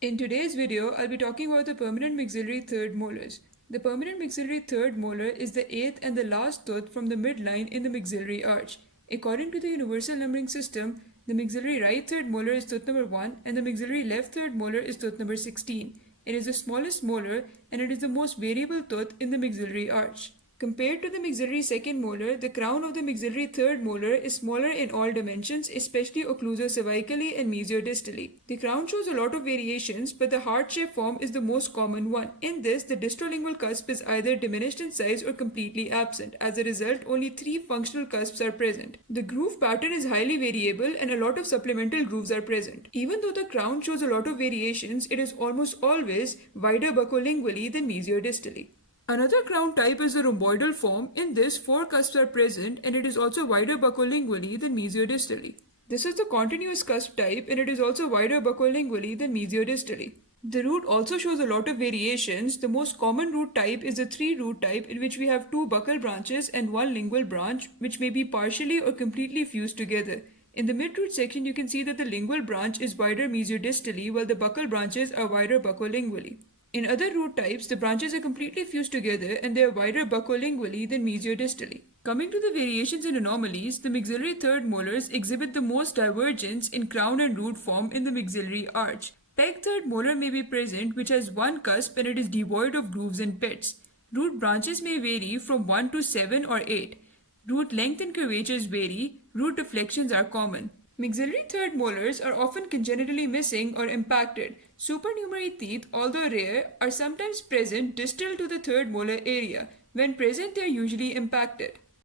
In today's video, I'll be talking about the permanent maxillary third molars. The permanent maxillary third molar is the eighth and the last tooth from the midline in the maxillary arch. According to the universal numbering system, the maxillary right third molar is tooth number 1 and the maxillary left third molar is tooth number 16. It is the smallest molar and it is the most variable tooth in the maxillary arch. Compared to the maxillary second molar, the crown of the maxillary third molar is smaller in all dimensions, especially occlusocervically and mesiodistally. The crown shows a lot of variations, but the heart-shaped form is the most common one. In this, the distrolingual cusp is either diminished in size or completely absent. As a result, only 3 functional cusps are present. The groove pattern is highly variable and a lot of supplemental grooves are present. Even though the crown shows a lot of variations, it is almost always wider buccolingually than mesiodistally. Another crown type is the rhomboidal form. In this, 4 cusps are present and it is also wider buccolingually than mesiodistally. This is the continuous cusp type and it is also wider buccolingually than mesiodistally. The root also shows a lot of variations. The most common root type is the 3-root type, in which we have 2 buccal branches and 1 lingual branch, which may be partially or completely fused together. In the midroot section, you can see that the lingual branch is wider mesiodistally while the buccal branches are wider buccolingually. In other root types, the branches are completely fused together and they are wider buccolingually than mesiodistally. Coming to the variations and anomalies, the maxillary third molars exhibit the most divergence in crown and root form in the maxillary arch. Peg third molar may be present, which has 1 cusp and it is devoid of grooves and pits. Root branches may vary from 1 to 7 or 8. Root length and curvatures vary. Root deflections are common. Maxillary third molars are often congenitally missing or impacted. Supernumerary teeth, although rare, are sometimes present distal to the third molar area. When present, they are usually impacted.